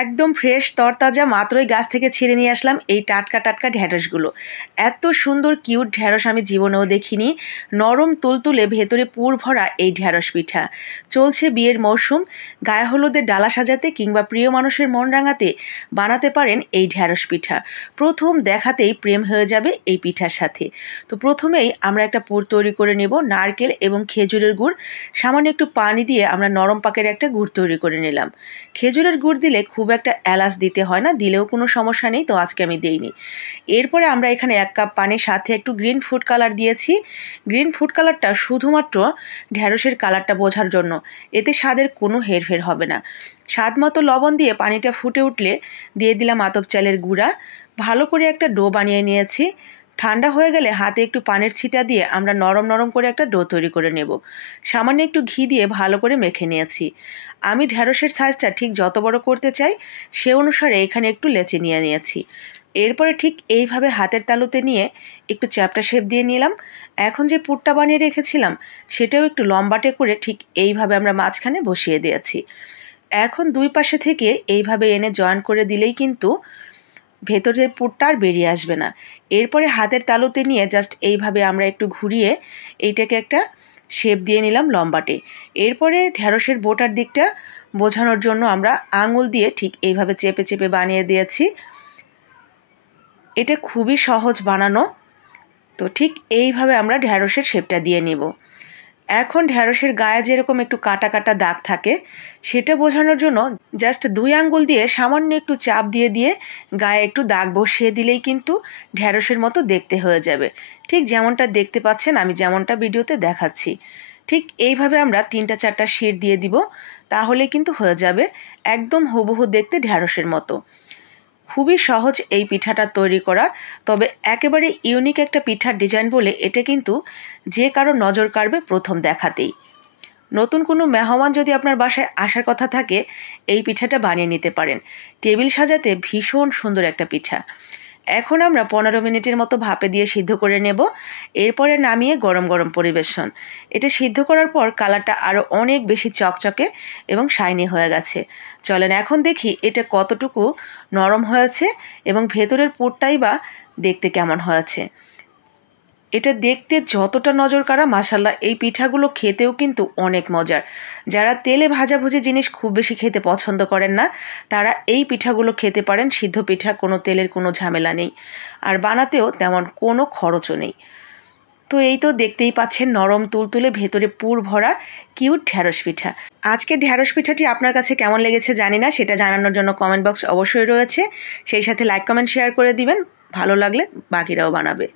একদম ফ্রেশ তরতাজা মাত্রই গাছ থেকে ছিঁড়ে নিয়ে আসলাম এই টাটকা টাটকা ঢ্যাঁড়সগুলো। এত সুন্দর কিউট ঢ্যাঁড়স আমি জীবনেও দেখিনি। নরম তুলতুলে ভেতরে পুর ভরা এই ঢ্যাঁড়স পিঠা। চলছে বিয়ের মরশুম, গায়ে হলুদের ডালা সাজাতে কিংবা প্রিয় মানুষের মন রাঙাতে বানাতে পারেন এই ঢ্যাঁড়স পিঠা। প্রথম দেখাতেই প্রেম হয়ে যাবে এই পিঠার সাথে। তো প্রথমেই আমরা একটা পুর তৈরি করে নেব। নারকেল এবং খেজুরের গুড়, সামান্য একটু পানি দিয়ে আমরা নরম পাকের একটা গুড় তৈরি করে নিলাম। খেজুরের গুড় দিলে খুব একটা এলাচ দিতে হয় না, দিলেও কোনো সমস্যা নেই, তো আজকে আমি দেইনি। এরপরে আমরা এখানে 1 কাপ পানির সাথে একটু গ্রিন ফুড কালার দিয়েছি। গ্রিন ফুড কালারটা শুধুমাত্র ঢ্যাঁড়সের কালারটা বোঝার জন্য, এতে স্বাদের কোনো হেরফের হবে না। স্বাদ মতো লবণ দিয়ে পানিটা ফুটে উঠলে দিয়ে দিলাম আতপ চালের গুঁড়া। ভালো করে একটা ডো বানিয়ে নিয়েছি। ঠান্ডা হয়ে গেলে হাতে একটু পানির ছিটা দিয়ে আমরা নরম নরম করে একটা ডো তৈরি করে নেব। সামান্য একটু ঘি দিয়ে ভালো করে মেখে নিয়েছি। আমি ঢ্যাঁড়সের সাইজটা ঠিক যত বড় করতে চাই সে অনুসারে এখানে একটু লেচি নিয়ে নিয়েছি। এরপরে ঠিক এইভাবে হাতের তালুতে নিয়ে একটু চ্যাপ্টা শেপ দিয়ে নিলাম। এখন যে পুরটা বানিয়ে রেখেছিলাম সেটাও একটু লম্বাটে করে ঠিক এইভাবে আমরা মাঝখানে বসিয়ে দিয়েছি। এখন দুই পাশে থেকে এইভাবে এনে জয়েন করে দিলেই কিন্তু ভেতরের পুরটা আর বেরিয়ে আসবে না। এরপরে হাতের তালুতে নিয়ে জাস্ট এইভাবে আমরা একটু ঘুরিয়ে এইটাকে একটা শেপ দিয়ে নিলাম লম্বাটে। এরপরে ঢ্যাঁড়সের বোটার দিকটা বোঝানোর জন্য আমরা আঙুল দিয়ে ঠিক এইভাবে চেপে চেপে বানিয়ে দিয়েছি। এটা খুবই সহজ বানানো। তো ঠিক এইভাবে আমরা ঢ্যাঁড়সের শেপটা দিয়ে নিব। এখন ঢ্যাঁড়সের গায়ে যেরকম একটু কাটা কাটা দাগ থাকে সেটা বোঝানোর জন্য জাস্ট 2 আঙ্গুল দিয়ে সামান্য একটু চাপ দিয়ে দিয়ে গায়ে একটু দাগ বসিয়ে দিলেই কিন্তু ঢ্যাঁড়সের মতো দেখতে হয়ে যাবে। ঠিক যেমনটা দেখতে পাচ্ছেন আমি যেমনটা ভিডিওতে দেখাচ্ছি, ঠিক এইভাবে আমরা 3টা 4টা শিট দিয়ে দিব, তাহলে কিন্তু হয়ে যাবে একদম হুবহু দেখতে ঢ্যাঁড়সের মতো। খুবই সহজ এই পিঠাটা তৈরি করা, তবে একেবারে ইউনিক একটা পিঠার ডিজাইন বলে এটা কিন্তু যে কারো নজর কাড়বে প্রথম দেখাতেই। নতুন কোনো মেহমান যদি আপনার বাসায় আসার কথা থাকে এই পিঠাটা বানিয়ে নিতে পারেন। টেবিল সাজাতে ভীষণ সুন্দর একটা পিঠা। এখন আমরা 15 মিনিটের মতো ভাপে দিয়ে সিদ্ধ করে নেব। এরপরে নামিয়ে গরম গরম পরিবেশন। এটা সিদ্ধ করার পর কালারটা আরও অনেক বেশি চকচকে এবং শাইনি হয়ে গেছে। চলেন এখন দেখি এটা কতটুকু নরম হয়েছে এবং ভেতরের পুরটাই বা দেখতে কেমন হয়েছে। এটা দেখতে যতটা নজর কাড়া, মাশাআল্লাহ এই পিঠাগুলো খেতেও কিন্তু অনেক মজার। যারা তেলে ভাজাভুজি জিনিস খুব বেশি খেতে পছন্দ করেন না তারা এই পিঠাগুলো খেতে পারেন। সিদ্ধ পিঠা, কোনো তেলের কোনো ঝামেলা নেই, আর বানাতেও তেমন কোনো খরচও নেই। তো এই তো দেখতেই পাচ্ছেন নরম তুলতুলে ভেতরে পুর ভরা কিউট ঢ্যাঁড়স পিঠা। আজকে ঢ্যাঁড়স পিঠাটি আপনার কাছে কেমন লেগেছে জানি না, সেটা জানানোর জন্য কমেন্ট বক্স অবশ্যই রয়েছে। সেই সাথে লাইক কমেন্ট শেয়ার করে দিবেন, ভালো লাগলে বাকিরাও বানাবে।